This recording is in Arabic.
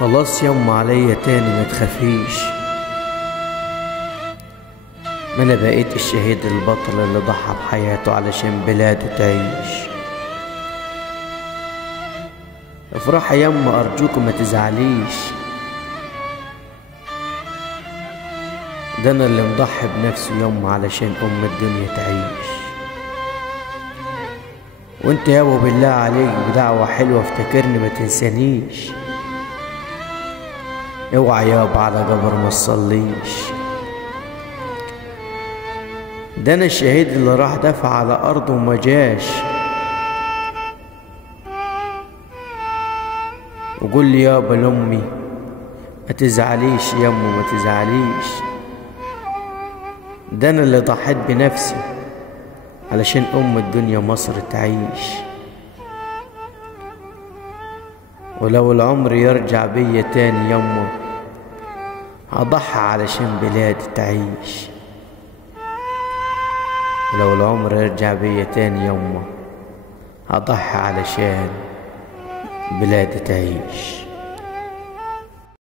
خلاص يما عليا تاني ما تخافيش، ما انا بقيت الشهيد البطل اللي ضحى بحياته علشان بلاده تعيش. افرحي يما ارجوك ما تزعليش، ده انا اللي مضحي بنفسي يما علشان الدنيا تعيش. وانت يابا بالله عليك بدعوة حلوة افتكرني ما تنسانيش، اوعى يابا على جبر ما تصليش، ده انا الشهيد اللي راح دفع على ارضه وما جاش. وقول لي يابا لامي ما تزعليش يمه ما تزعليش، ده انا اللي ضحيت بنفسي علشان الدنيا مصر تعيش. ولو العمر يرجع بيا تاني يمه هضحي علشان بلادي تعيش. ولو العمر يرجع بيا تاني يمه هضحي علشان بلادي تعيش.